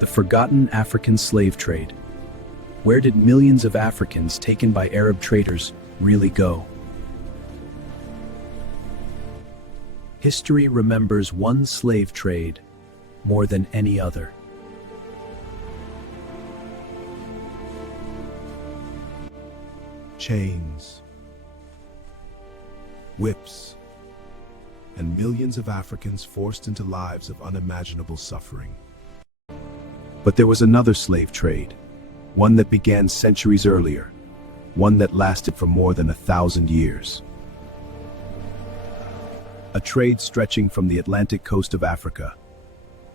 The forgotten African slave trade. Where did millions of Africans taken by Arab traders really go? History remembers one slave trade more than any other. Chains, whips, and millions of Africans forced into lives of unimaginable suffering. But there was another slave trade, one that began centuries earlier, one that lasted for more than 1,000 years. A trade stretching from the Atlantic coast of Africa,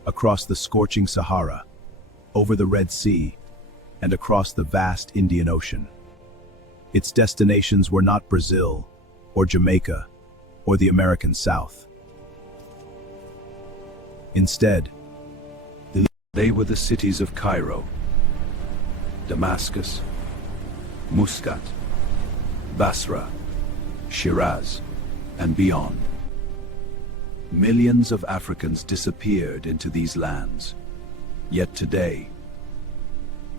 across the scorching Sahara, over the Red Sea, and across the vast Indian Ocean. Its destinations were not Brazil, or Jamaica, or the American South. Instead, they were the cities of Cairo, Damascus, Muscat, Basra, Shiraz, and beyond. Millions of Africans disappeared into these lands. Yet today,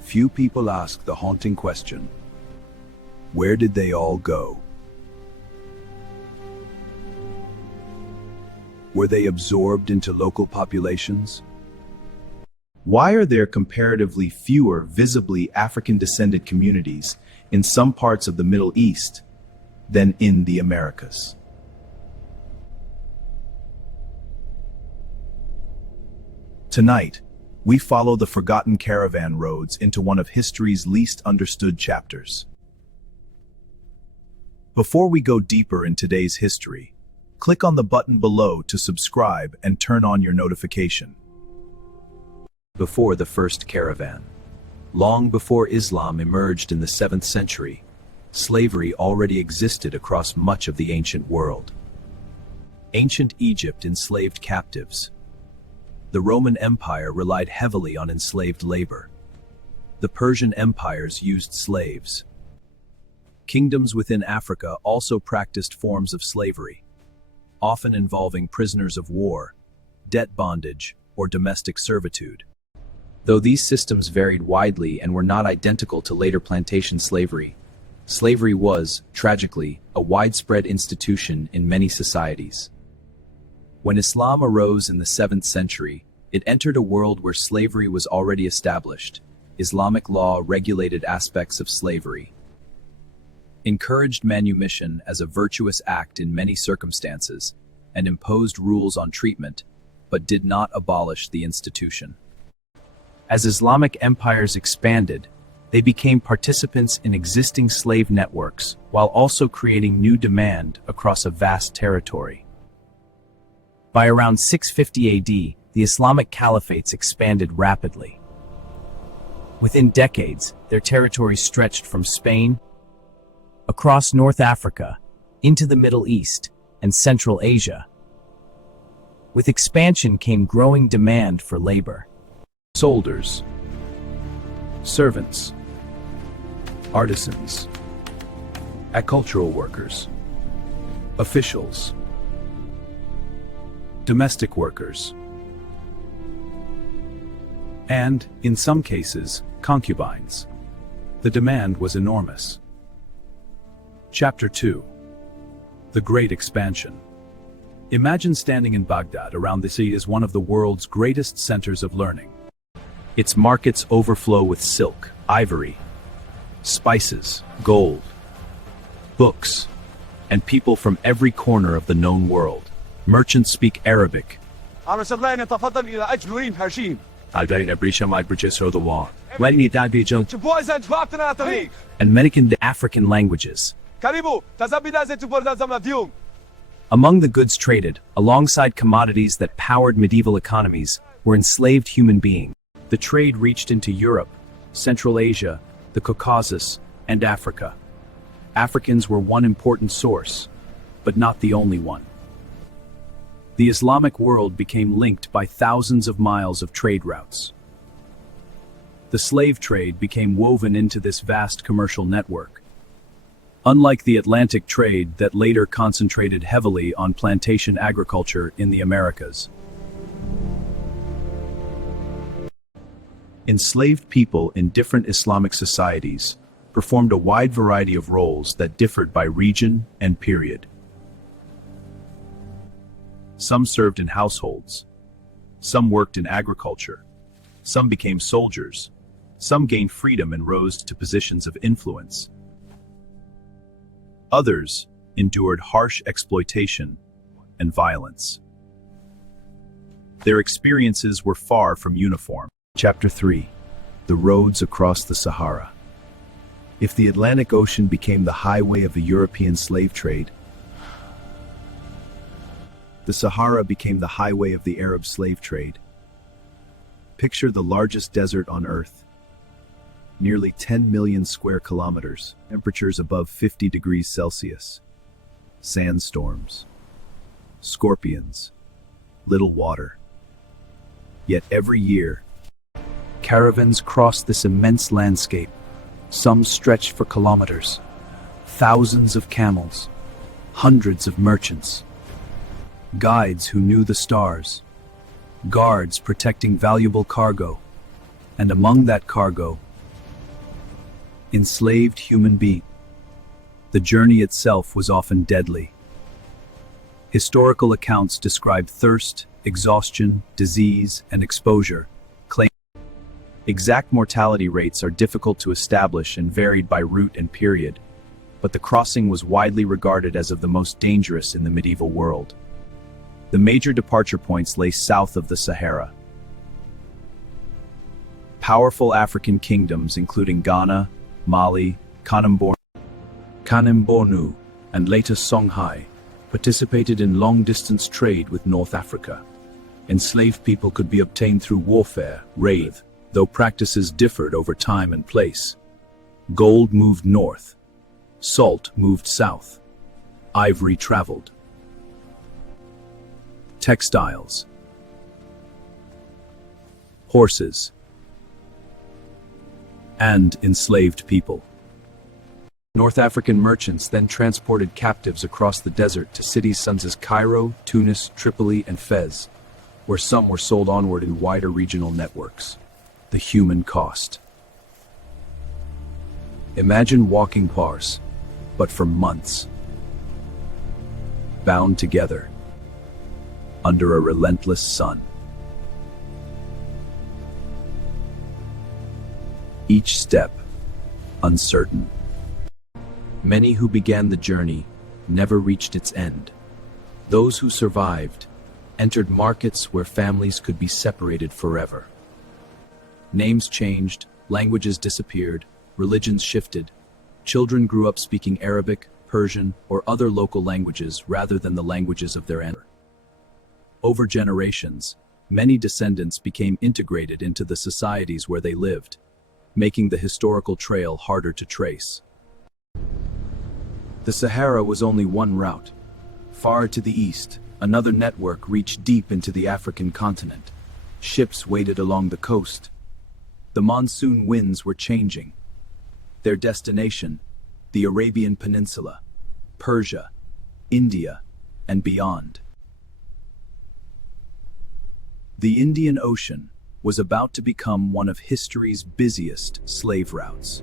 few people ask the haunting question, where did they all go? Were they absorbed into local populations? Why are there comparatively fewer visibly African-descended communities in some parts of the Middle East than in the Americas? Tonight, we follow the forgotten caravan roads into one of history's least understood chapters. Before we go deeper in today's history, click on the button below to subscribe and turn on your notification. Before the first caravan, long before Islam emerged in the 7th century, slavery already existed across much of the ancient world. Ancient Egypt enslaved captives. The Roman Empire relied heavily on enslaved labor. The Persian empires used slaves. Kingdoms within Africa also practiced forms of slavery, often involving prisoners of war, debt bondage, or domestic servitude. Though these systems varied widely and were not identical to later plantation slavery, slavery was, tragically, a widespread institution in many societies. When Islam arose in the 7th century, it entered a world where slavery was already established. Islamic law regulated aspects of slavery, encouraged manumission as a virtuous act in many circumstances, and imposed rules on treatment, but did not abolish the institution. As Islamic empires expanded, they became participants in existing slave networks, while also creating new demand across a vast territory. By around 650 AD, the Islamic caliphates expanded rapidly. Within decades, their territories stretched from Spain, across North Africa, into the Middle East, and Central Asia. With expansion came growing demand for labor. Soldiers, servants, artisans, agricultural workers, officials, domestic workers, and, in some cases, concubines. The demand was enormous. Chapter 2. The Great Expansion. Imagine standing in Baghdad around the sea as one of the world's greatest centers of learning. Its markets overflow with silk, ivory, spices, gold, books, and people from every corner of the known world. Merchants speak Arabic, and many can the African languages. Among the goods traded, alongside commodities that powered medieval economies, were enslaved human beings. The trade reached into Europe, Central Asia, the Caucasus, and Africa. Africans were one important source, but not the only one. The Islamic world became linked by thousands of miles of trade routes. The slave trade became woven into this vast commercial network. Unlike the Atlantic trade that later concentrated heavily on plantation agriculture in the Americas. Enslaved people in different Islamic societies performed a wide variety of roles that differed by region and period. Some served in households, some worked in agriculture, some became soldiers, some gained freedom and rose to positions of influence. Others endured harsh exploitation and violence. Their experiences were far from uniform. Chapter 3. The roads across the Sahara. If the Atlantic Ocean became the highway of the European slave trade, the Sahara became the highway of the Arab slave trade. Picture the largest desert on Earth. Nearly 10 million square kilometers, temperatures above 50 degrees Celsius, sandstorms, scorpions, little water. Yet every year, caravans cross this immense landscape. Some stretched for kilometers. Thousands of camels, hundreds of merchants, guides who knew the stars, guards protecting valuable cargo, and among that cargo, enslaved human beings. The journey itself was often deadly. Historical accounts describe thirst, exhaustion, disease, and exposure. Exact mortality rates are difficult to establish and varied by route and period, but the crossing was widely regarded as of the most dangerous in the medieval world. The major departure points lay south of the Sahara. Powerful African kingdoms including Ghana, Mali, Kanem-Bornu, and later Songhai participated in long-distance trade with North Africa. Enslaved people could be obtained through warfare, raid, though practices differed over time and place. Gold moved north, salt moved south, ivory traveled. Textiles, horses, and enslaved people. North African merchants then transported captives across the desert to cities such as Cairo, Tunis, Tripoli, and Fez, where some were sold onward in wider regional networks. The human cost. Imagine walking bars, but for months, bound together under a relentless sun. Each step uncertain. Many who began the journey never reached its end. Those who survived entered markets where families could be separated forever. Names changed, languages disappeared, religions shifted. Children grew up speaking Arabic, Persian, or other local languages rather than the languages of their ancestors. Over generations, many descendants became integrated into the societies where they lived, making the historical trail harder to trace. The Sahara was only one route. Far to the east, another network reached deep into the African continent. Ships waited along the coast. The monsoon winds were changing. Their destination, the Arabian Peninsula, Persia, India, and beyond. The Indian Ocean was about to become one of history's busiest slave routes.